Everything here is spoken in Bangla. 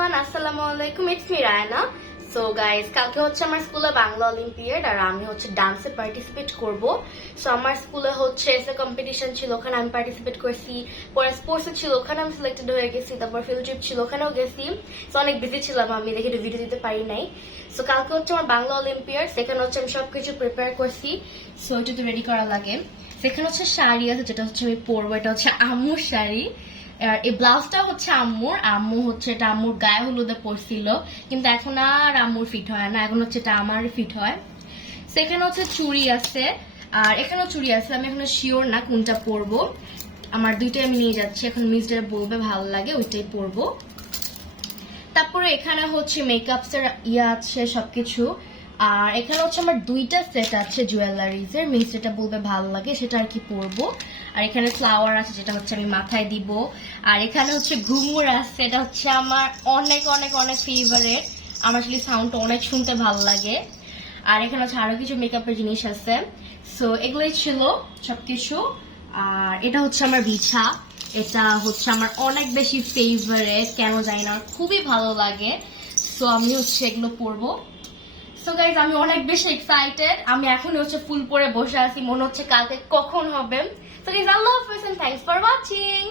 এভরিওয়ান, আসসালামু আলাইকুম। It's me Raina. So guys, কালকে হচ্ছে আমার স্কুলে বাংলা অলিম্পিয়াড আর আমি হচ্ছে ডান্সে পার্টিসিপেট করব। সো আমার স্কুলে হচ্ছে এসে কম্পিটিশন ছিল, ওখানে আমি পার্টিসিপেট করছি। পরে স্পোর্টস ছিল, ওখানে আমি সিলেক্টেড হয়ে গেছি। তারপর ফিল্ড ট্রিপ ছিল, ওখানেও গেছি। সো অনেক বিজি ছিলাম, আমি দেখে ভিডিও দিতে পারি নাই। সো কালকে হচ্ছে আমার বাংলা অলিম্পিয়াড, সেখানে হচ্ছে আমি সবকিছু প্রিপেয়ার করছি। সো এটা তো রেডি করা লাগে। সেখানে হচ্ছে শাড়ি আছে, যেটা হচ্ছে আমি পরবো। এটা হচ্ছে আম্মুর শাড়ি। আর এই ব্লাউজটা হচ্ছে আম্মু হচ্ছে এটা আম্মুর গায়ে হলুদে পরছিল, কিন্তু এখন আর আম্মুর ফিট হয় না, এখন হচ্ছে এটা আমার ফিট হয়। সেখানে হচ্ছে চুড়ি আছে, আর এখানেও চুড়ি আছে। আমি এখন শিওর না কোনটা পরবো, আমার দুইটাই আমি নিয়ে যাচ্ছি। এখন মিস যেটা বলবে ভালো লাগে ওইটাই পরবো। তারপরে এখানে হচ্ছে মেকআপস এর আছে সবকিছু। আর এখানে হচ্ছে আমার দুইটা সেট আছে জুয়েলারিজ এর, মিস যেটা বলবে ভালো লাগে সেটা আর কি পরবো। আর এখানে ফ্লাওয়ার আছে, যেটা হচ্ছে আমি মাথায় দিব। আর এখানে হচ্ছে ঘুঙুর আছে, এটা হচ্ছে আমার অনেক অনেক অনেক ফেভারিট। আমার আসলে সাউন্ডটা অনেক শুনতে ভালো লাগে। আর এখানে হচ্ছে আরো কিছু মেকআপের জিনিস আছে। সো এগুলোই ছিল সবকিছু। আর এটা হচ্ছে আমার বিছা, এটা হচ্ছে আমার অনেক বেশি ফেভারিট, কেন জানি না, খুবই ভালো লাগে। সো আমি হচ্ছে এগুলো পরবো। সো গাইজ, আমি অনেক বেশি এক্সাইটেড। আমি এখন হচ্ছে ফুল পরে বসে আছি, মনে হচ্ছে কালকে কখন হবে। সো গাইজ, আল্লাহ হাফেজ এন্ড থ্যাঙ্কস ফর ওয়াচিং।